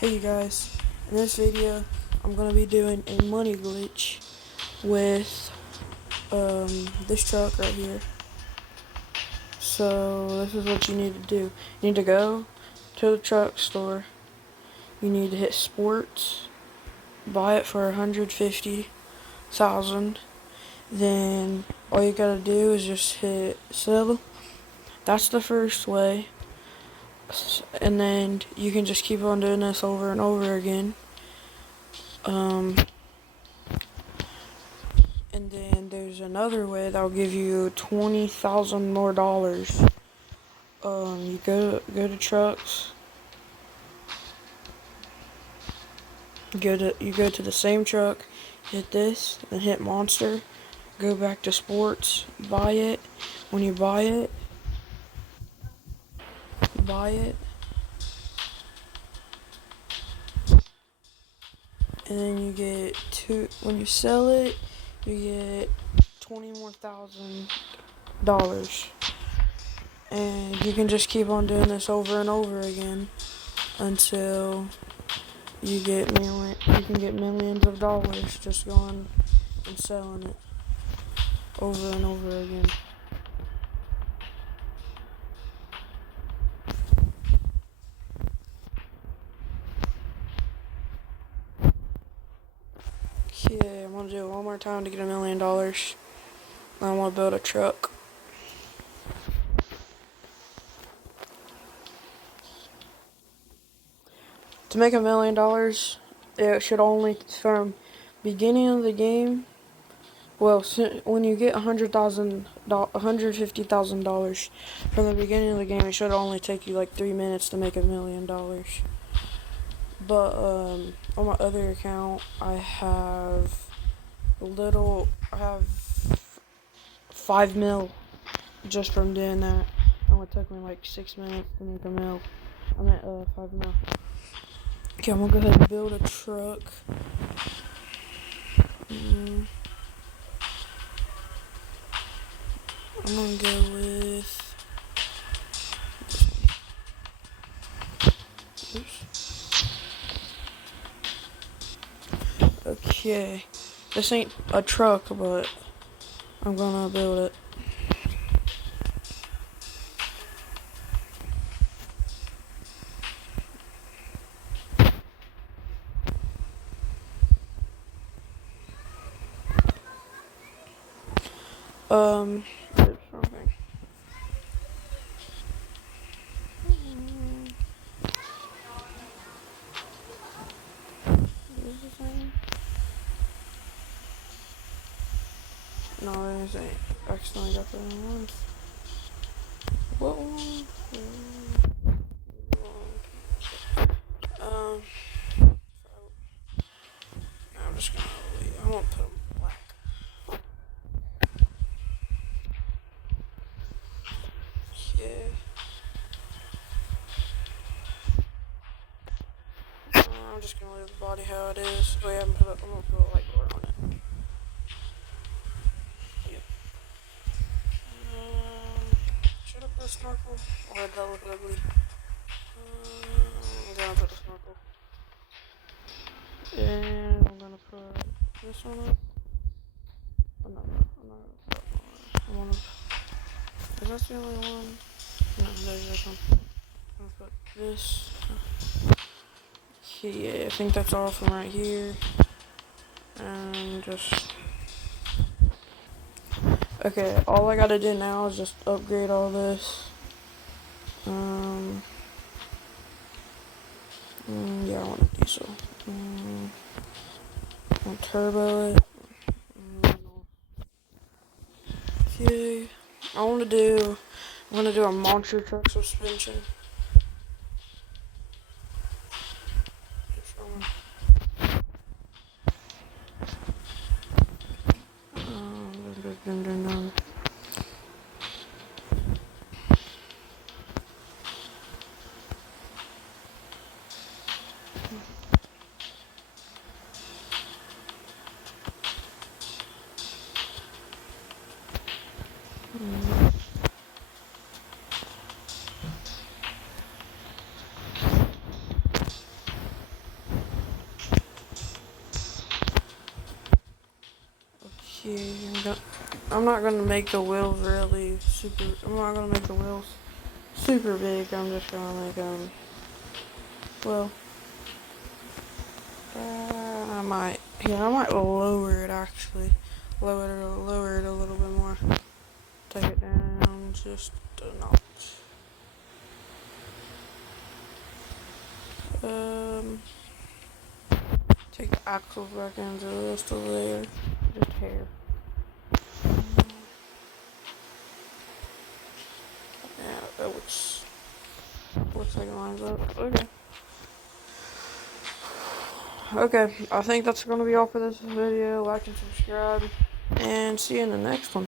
Hey you guys, in this video I'm going to be doing a money glitch with this truck right here. So this is what you need to do. You need to go to the truck store, you need to hit sports, buy it for 150,000, then all you gotta do is just hit sell. That's the first way, and then you can just keep on doing this over and over again. And then there's another way that'll give you 20,000 more dollars. You go to trucks. You go to the same truck, hit this, then hit monster. Go back to sports, buy it. When you buy it, and then you get two. When you sell it, you get 20 more $1,000. And you can just keep on doing this over and over again until you can get millions of dollars just going and selling it over and over again. Okay, I'm gonna do it one more time to get $1 million. I want to build a truck. To make $1 million, it should only from beginning of the game. Well, when you get $150,000 from the beginning of the game, it should only take you like 3 minutes to make $1 million. But on my other account, I have 5 mil just from doing that. It only took me like 6 minutes to make $1 mil. I'm at 5 mil. Okay, I'm gonna go ahead and build a truck. I'm gonna go with. Oops. Okay, this ain't a truck, but I'm gonna build it. Oops, wrong thing. Is this thing? No, this ain't. Accidentally got the wrong one. What one? I'm just gonna leave. I won't put them black. Yeah. I'm just gonna leave the body how it is. Oh yeah, I'm gonna put a light door on it. Yep. Should I put a snorkel? Or did that look ugly? I'm gonna put a snorkel. And I'm gonna put this one up. Oh, no, I'm not gonna put one. Is that the only one? No, there's this one. I'm gonna put this. Okay, yeah, I think that's all from right here. And just. Okay, all I gotta do now is just upgrade all this. Yeah, I want a diesel. I'll turbo it. Okay, I'm gonna do a monster truck suspension. Yeah, I'm not gonna make the wheels really super. I'm not gonna make the wheels super big. I'm just gonna make them. Well, I might. Yeah, I might lower it actually. Lower it a little bit more. Take it down just a notch. Take the axles back into just a layer, just hair. Yeah, that looks like it lines up. Okay. Okay, I think that's gonna be all for this video. Like and subscribe, and see you in the next one.